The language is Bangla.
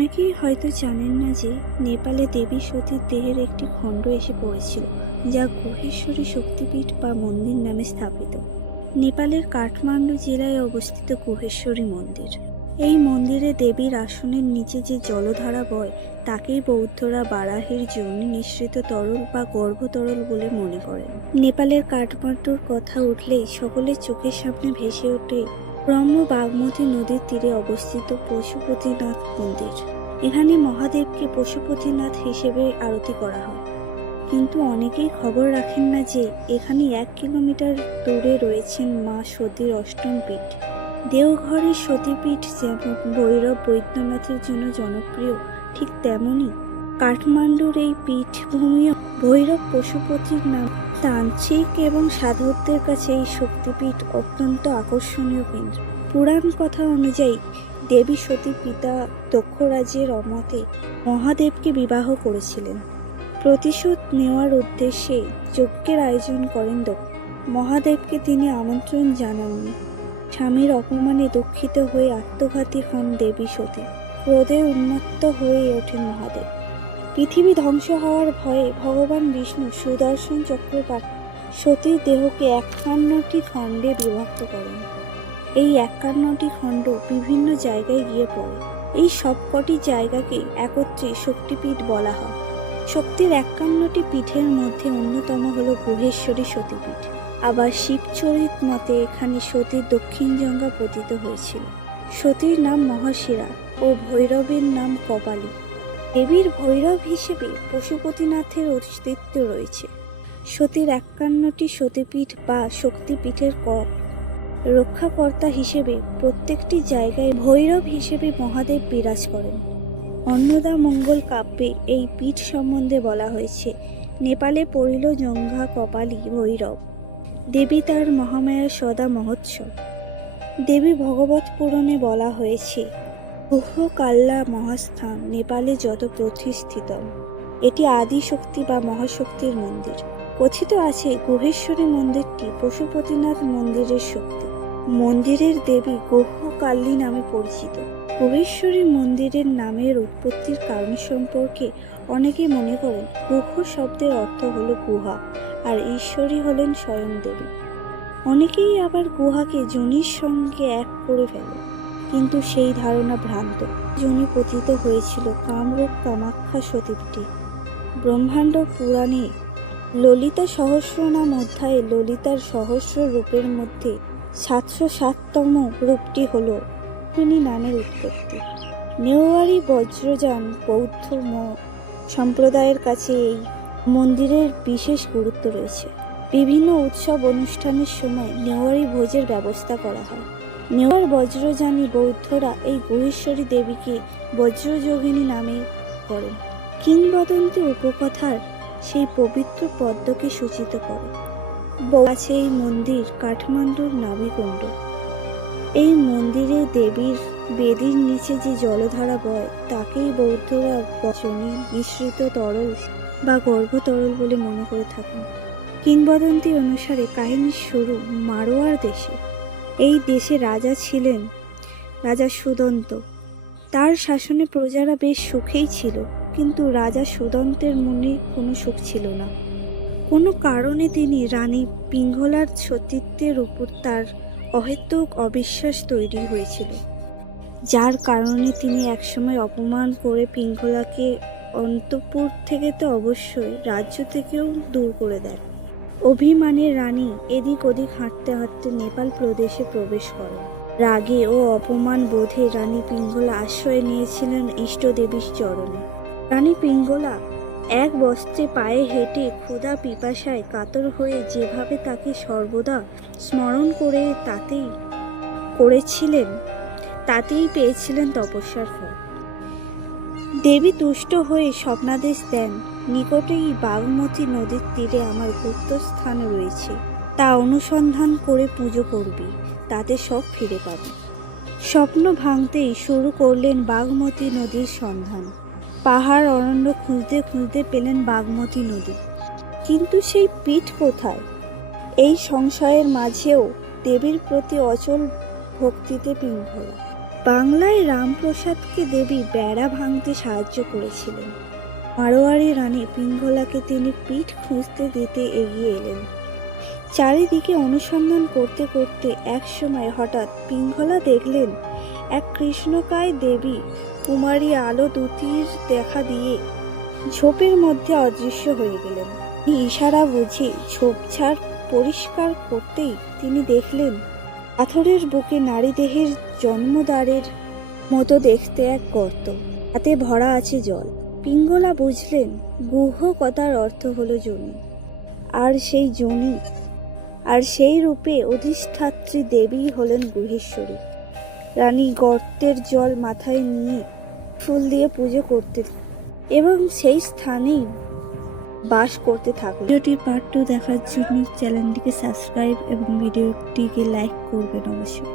অনেকেই হয়তো জানেন না যে নেপালে দেবী সতীর দেহের একটি খণ্ড এসে পড়েছিল, যা গুহেশ্বরী শক্তিপীঠ বা মন্দির নামে স্থাপিত। নেপালের কাঠমান্ডু জেলায় অবস্থিত গুহেশ্বরী মন্দির। এই মন্দিরে দেবীর আসনের নিচে যে জলধারা বয় তাকেই বৌদ্ধরা বারাহের যোনি নিঃসৃত তরল বা গর্ভতরল বলে মনে করেন। নেপালের কাঠমান্ডুর কথা উঠলেই সকলের চোখের সামনে ভেসে ওঠে ব্রহ্ম বাগমতী নদীর তীরে অবস্থিত পশুপতিনাথ মন্দির। এখানে মহাদেবকে পশুপতিনাথ হিসেবে আরতি করা হয়, কিন্তু অনেকেই খবর রাখেন না যে এখানে 1 কিলোমিটার দূরে রয়েছেন মা সতীর অষ্টম পীঠ। দেওঘরের সতীপীঠ যেমন ভৈরব বৈদ্যনাথের জন্য জনপ্রিয়, ঠিক তেমনই কাঠমান্ডুর এই পীঠভূমিও ভৈরব পশুপতির নাম। তান্ত্রিক এবং সাধকদের কাছে এই শক্তিপীঠ অত্যন্ত আকর্ষণীয় কেন্দ্র। পুরাণ কথা অনুযায়ী দেবী সতী পিতা দক্ষরাজের অমতে মহাদেবকে বিবাহ করেছিলেন। প্রতিশোধ নেওয়ার উদ্দেশ্যে যজ্ঞের আয়োজন করেন দক্ষ। মহাদেবকে তিনি আমন্ত্রণ জানাননি। স্বামীর অপমানে দুঃখিত হয়ে আত্মঘাতী হন দেবী সতী। ক্রোধে উন্মত্ত হয়ে ওঠেন মহাদেব। পৃথিবী ধ্বংস হওয়ার ভয়ে ভগবান বিষ্ণু সুদর্শন চক্র পাঠিয়ে সতীর দেহকে 51টি খণ্ডে বিভক্ত করেন। এই 51টি খণ্ড বিভিন্ন জায়গায় গিয়ে পড়ে। এই সবকটি জায়গাকে একত্রে শক্তিপীঠ বলা হয়। শক্তির 51টি পীঠের মধ্যে অন্যতম হল গুহেশ্বরী সতীপীঠ। আবার শিবচরিত মতে এখানে সতীর দক্ষিণ জঙ্ঘা পতিত হয়েছিল। সতীর নাম মহাশিরা ও ভৈরবের নাম কপালী। দেবীর ভৈরব হিসেবে পশুপতিনাথের অস্তিত্ব রয়েছে। সতীর 51টি সতীপীঠ বা শক্তিপীঠের রক্ষাকর্তা হিসেবে প্রত্যেকটি জায়গায় ভৈরব হিসেবে মহাদেব বিরাজ করেন। অন্নদা মঙ্গল কাব্যে এই পীঠ সম্বন্ধে বলা হয়েছে, নেপালে পড়িল জঙ্ঘা কপালী ভৈরব, দেবী তার মহামায়া সদা মহোৎসব। দেবী ভগবত পুরাণে বলা হয়েছে, গুহ কাল্লা মহাস্থান নেপালে যত প্রতিষ্ঠিত। এটি আদি শক্তি বা মহাশক্তির মন্দির। কথিত আছে গুহেশ্বরী মন্দিরটি পশুপতিনাথ মন্দিরের শক্তি। মন্দিরের দেবী গুহ কাল্লী নামে পরিচিত। গুহেশ্বরী মন্দিরের নামের উৎপত্তির কারণ সম্পর্কে অনেকে মনে করেন গুহ শব্দের অর্থ হল গুহা, আর ঈশ্বরী হলেন স্বয়ং দেবী। অনেকেই আবার গুহাকে যোনির সঙ্গে এক করে ফেলে, কিন্তু সেই ধারণা ভ্রান্ত। যোনি পতিত হয়েছিল কামরূপ কামাখ্যা সতীপীঠে। ব্রহ্মাণ্ড পুরাণে ললিতা সহস্রনাম অধ্যায়ে ললিতার সহস্র রূপের মধ্যে 707তম রূপটি হল রুক্মিণী নামের উৎপত্তি। নেওয়ারি বজ্রযান বৌদ্ধ সম্প্রদায়ের কাছে এই মন্দিরের বিশেষ গুরুত্ব রয়েছে। বিভিন্ন উৎসব অনুষ্ঠানের সময় নেওয়ারি ভোজের ব্যবস্থা করা হয়। নেওয়ার বজ্রযানী বৌদ্ধরা এই গুহেশ্বরী দেবীকে বজ্রযোগিনী নামে করেন। কিংবদন্তি উপকথার সেই পবিত্র পদ্মকে সূচিত করে। আছে এই মন্দির কাঠমান্ডুর নাভিকুণ্ড। এই মন্দিরে দেবীর বেদির নিচে যে জলধারা বয় তাকেই বৌদ্ধরা বচনী মিশ্রিত তরল বা গর্ভতরল বলে মনে করে থাকেন। কিংবদন্তি অনুসারে কাহিনীর শুরু মারোয়ার দেশে। এই দেশে রাজা ছিলেন রাজা সুদন্ত। তার শাসনে প্রজারা বেশ সুখেই ছিল, কিন্তু রাজা সুদন্তের মনে কোনো সুখ ছিল না। কোনো কারণে তিনি রানী পিঙ্গলার সতীত্বের উপর তার অহেতুক অবিশ্বাস তৈরি হয়েছিল, যার কারণে তিনি একসময় অপমান করে পিঙ্গলাকে অন্তঃপুর থেকে তো অবশ্যই রাজ্য থেকেও দূর করে দেন। অভিমানে রানী এদিক ওদিক হাঁটতে হাঁটতে নেপাল প্রদেশে প্রবেশ করেন। রাগে ও অপমান বোধে রানী পিঙ্গলা আশ্রয় নিয়েছিলেন ইষ্টদেবীর চরণে। রানী পিঙ্গলা এক বস্ত্রে পায়ে হেঁটে ক্ষুধা পিপাসায় কাতর হয়ে যেভাবে তাকে সর্বদা স্মরণ করে তাতেই পেয়েছিলেন তপস্যার ফল। দেবী তুষ্ট হয়ে স্বপ্নাদেশ দেন, নিকটেই বাগমতী নদীর তীরে আমার গুপ্ত স্থান রয়েছে, তা অনুসন্ধান করে পুজো করবি, তাতে সব ফিরে পাবি। স্বপ্ন ভাঙতেই শুরু করলেন বাগমতী নদীর সন্ধান। পাহাড় অরণ্য খুঁজতে খুঁজতে পেলেন বাগমতী নদী, কিন্তু সেই পীঠ কোথায়? এই সংশয়ের মাঝেও দেবীর প্রতি অচল ভক্তিতে পিঙ্গলা বাংলায় রামপ্রসাদকে দেবী বেড়া ভাঙতে সাহায্য করেছিলেন। মারোয়ারি রানী পিঙ্গলাকে তিনি পিঠ খুঁজতে দিতে এগিয়ে এলেন। চারিদিকে অনুসন্ধান করতে করতে এক সময় হঠাৎ পিঙ্গলা দেখলেন এক কৃষ্ণকায় দেবী কুমারী আলো দুটির দেখা দিয়ে ঝোপের মধ্যে অদৃশ্য হয়ে গেলেন। ইশারা বুঝে ঝোপঝাড় পরিষ্কার করতেই তিনি দেখলেন পাথরের বুকে নারী দেহের জন্মদ্বারের মতো দেখতে এক গর্ত, তাতে ভরা আছে জল। পিঙ্গলা বুঝলেন গুহ কথার অর্থ হলো যোনি, আর সেই রূপে অধিষ্ঠাত্রী দেবী হলেন গুহেশ্বরী। রানী গর্তের জল মাথায় নিয়ে ফুল দিয়ে পুজো করতে এবং সেই স্থানেই বাস করতে থাকলেন। ভিডিওটির পার্ট 2 দেখার জন্য চ্যানেলটিকে সাবস্ক্রাইব এবং ভিডিওটিকে লাইক করবেন অবশ্যই।